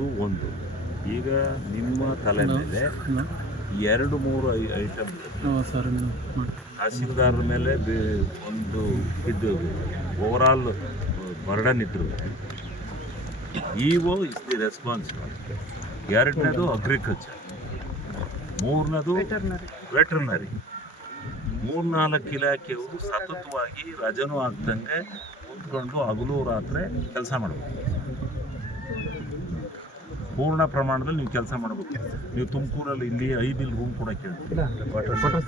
ಅದು ಒಂದು. ಈಗ ನಿಮ್ಮ ತಲೆ ಮೇಲೆ 2-3 ಐಟಮ್ ತಹಸೀಲ್ದಾರರ ಮೇಲೆ ಒಂದು ಇದು ಓವರಾಲ್ ಬರ್ಡನ್ ಇದ್ರು. EO is the responsible. ಎರಡನೇದು ಅಗ್ರಿಕಲ್ಚರ್, ಮೂರನೇದು ವೆಟರ್ನರಿ. 3-4 ಇಲಾಖೆಯವರು ಸತತವಾಗಿ ರಜನೂ ಆಗ್ದಂಗೆ ಕೂತ್ಕೊಂಡು ಹಗಲು ರಾತ್ರಿ ಕೆಲಸ ಮಾಡಬೇಕು. ಪೂರ್ಣ ಪ್ರಮಾಣದಲ್ಲಿ ನೀವು ಕೆಲಸ ಮಾಡಬೇಕು. ನೀವು ತುಮಕೂರಲ್ಲಿ ಇಲ್ಲಿ 5 ರೂಮ್ ಕೂಡ ಕೇಳ್ತೀವಿ,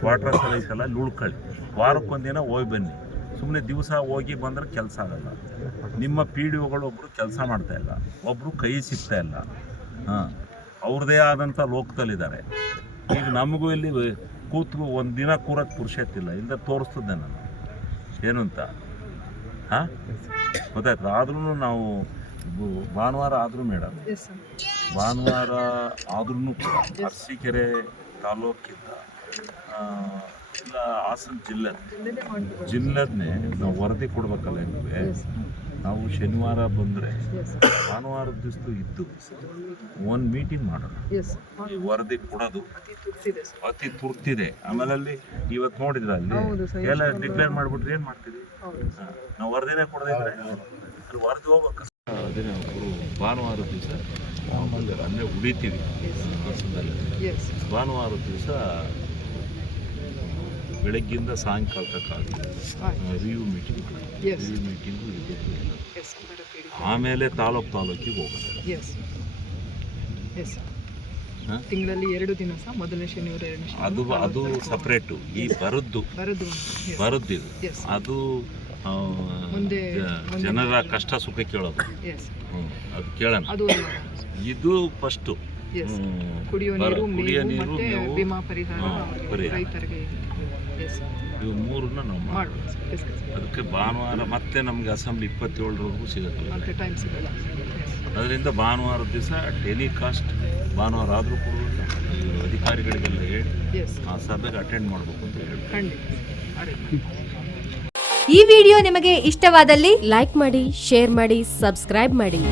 ವಾಟರ್ ಸಲ ಐತಲ್ಲ, ಅಲ್ಲಿ ಉಳ್ಕೊಳ್ಳಿ. ವಾರಕ್ಕೊಂದಿನ ಹೋಗಿ ಬನ್ನಿ. ಸುಮ್ಮನೆ ದಿವಸ ಹೋಗಿ ಬಂದರೆ ಕೆಲಸ ಆಗಲ್ಲ. ನಿಮ್ಮ ಪಿ ಡಿ ಒಗಳು ಒಬ್ಬರು ಕೆಲಸ ಮಾಡ್ತಾ ಇಲ್ಲ, ಒಬ್ಬರು ಕೈ ಸಿಗ್ತಾ ಇಲ್ಲ. ಅವ್ರದ್ದೇ ಆದಂಥ ಲೋಕದಲ್ಲಿದ್ದಾರೆ. ಈಗ ನಮಗೂ ಇಲ್ಲಿ ಕೂತು ಒಂದು ದಿನ ಕೂರಕ್ಕೆ ಪುರುಷತ್ತಿಲ್ಲ. ಇಂದ ತೋರಿಸ್ತಿದ್ದೆ ನಾನು ಏನು ಅಂತ. ಗೊತ್ತಾಯ್ತು. ಆದ್ರೂ ನಾವು ಭಾನುವಾರ ಆದರೂ ಮೇಡಮ್, ಭಾನುವಾರ ಆದ್ರೂ ಕೂಡ ಅರಸೀಕೆರೆ ತಾಲೂಕಿಂದ ಇಲ್ಲ ಹಾಸನ ಜಿಲ್ಲೆದನ್ನೇ ನಾವು ವರದಿ ಕೊಡ್ಬೇಕಲ್ಲ. ನಿಮಗೆ ನಾವು ಶನಿವಾರ ಬಂದರೆ ಭಾನುವಾರದ ದಿವಸ ಇದ್ದು ಒಂದು ಮೀಟಿಂಗ್ ಮಾಡೋಣ. ಈ ವರದಿ ಕೊಡೋದು ಅತಿ ತುರ್ತಿದೆ. ಆಮೇಲೆ ಅಲ್ಲಿ ಇವತ್ತು ನೋಡಿದ್ರೆ ಅಲ್ಲಿ ಎಲ್ಲ ಡಿಕ್ಲೇರ್ ಮಾಡಿಬಿಟ್ರೆ ಏನು ಮಾಡ್ತೀವಿ ನಾವು? ವರದಿನೇ ಕೊಡದಿದ್ರೆ ಅಲ್ಲಿ ವರದಿ ಹೋಗ್ಬೇಕು. ಅದೇ ಒಬ್ಬರು ಭಾನುವಾರದ ದಿವಸ ಅಂದರೆ ಉಳಿತೀವಿ ಹಾಸನದಲ್ಲಿ. ಭಾನುವಾರದ ದಿವಸ ಬೆಳಗ್ಗಿಂದ ಸಾಯಂಕಾಲ ತನಕ ರಿವ್ಯೂ ಮೀಟಿಂಗು ಇದು. ಆಮೇಲೆ ತಾಲೂಕಿಗೆ ಹೋಗೋಣ. ತಿಂಗಳಲ್ಲಿ 2 ದಿನ ಸಹ, ಮೊದಲನೇ ಶನಿವಾರ, ಅದು ಸಪ್ರೇಟು. ಈ ಬರದ್ದು ಇದು ಅದು ಜನರ ಕಷ್ಟ ಸುಖ ಕೇಳೋದು, ಅದು ಕೇಳೋಣ. ಇದು ಫಸ್ಟು ಕುಡಿಯೋ ನೀರು, ವಿಮಾ ಪರಿಹಾರ ರೈತರಿಗೆ, ಇವು 3ನ್ನ ನಾವು ಮಾಡ್ಬೋದು. ಅದಕ್ಕೆ ಭಾನುವಾರ ಮತ್ತೆ ನಮಗೆ ಅಸೆಂಬ್ಲಿ 27ರವರೆಗೂ ಸಿಗುತ್ತೆ. ಅದರಿಂದ ಭಾನುವಾರದ ದಿವಸ ಟೆಲಿಕಾಸ್ಟ್ ಭಾನುವಾರ ಆದರೂ ಕೂಡ ಅಧಿಕಾರಿಗಳಿಗೆಲ್ಲ ಹೇಳಿ ಆ ಸಭೆಗೆ ಅಟೆಂಡ್ ಮಾಡಬೇಕು ಅಂತ ಹೇಳಿ. ಈ ವಿಡಿಯೋ ನಿಮಗೆ ಇಷ್ಟವಾದಲ್ಲಿ ಲೈಕ್ ಮಾಡಿ, ಶೇರ್ ಮಾಡಿ, ಸಬ್ಸ್ಕ್ರೈಬ್ ಮಾಡಿ.